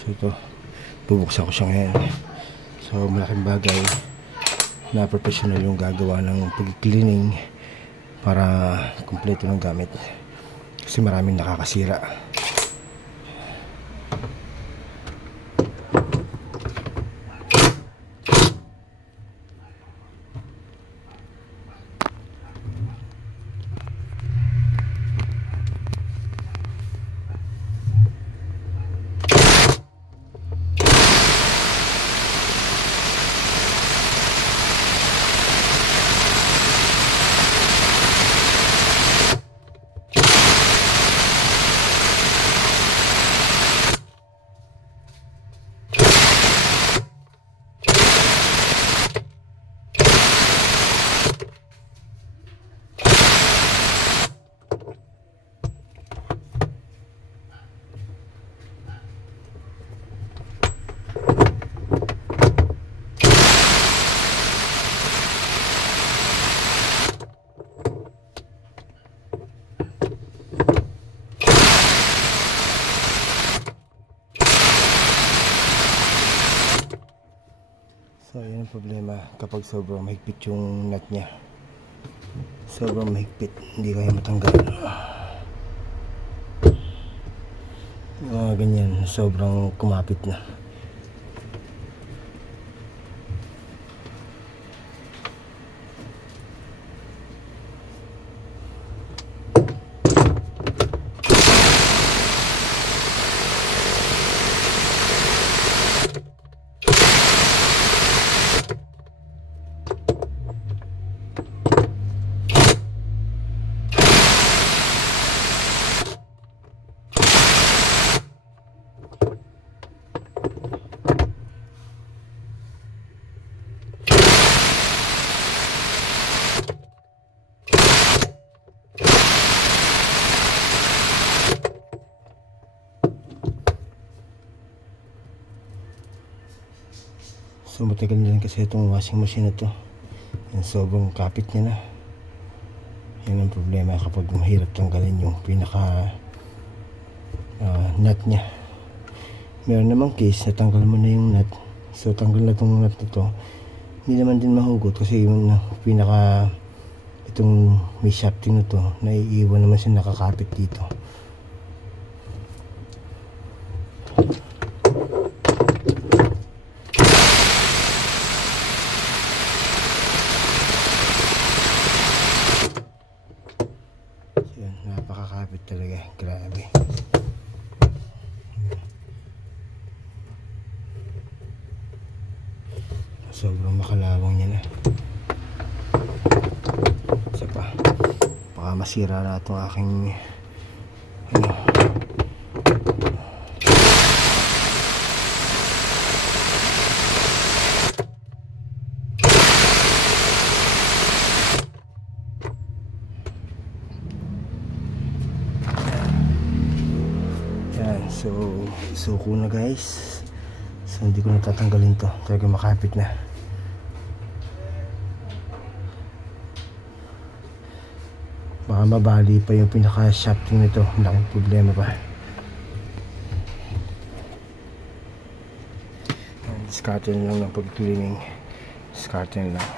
So ito, bubuksan ko siya ngayon. So malaking bagay na professional yung gagawa ng pag-cleaning para kumpleto ng gamit, kasi maraming nakakasira. So yun ang problema kapag sobrang mahigpit yung nut nya. Sobrang mahigpit, hindi kaya matanggal. Ganyan, sobrang kumapit na. So matagal din kasi itong washing machine na to. Yung sobrang kapit niya na. Yan ang problema kapag mahirap tanggalin yung pinaka nut niya. Meron namang case na tanggal mo na yung nut. So tanggal na itong nut nito. Hindi naman din mahugot kasi yung pinaka itong may shafting na to, naiiwan naman siya nakakapit dito. Napakakapit talaga, grabe. Sobrang makalawang niya na. Isa pa, baka masira na itong aking so suko na guys. So hindi ko natatanggalin to, talaga makapit na. Baka mabali pa yung pinaka shafting nito, malaking problema pa. Discarte na lang ng pag-cleaning, discarte na lang.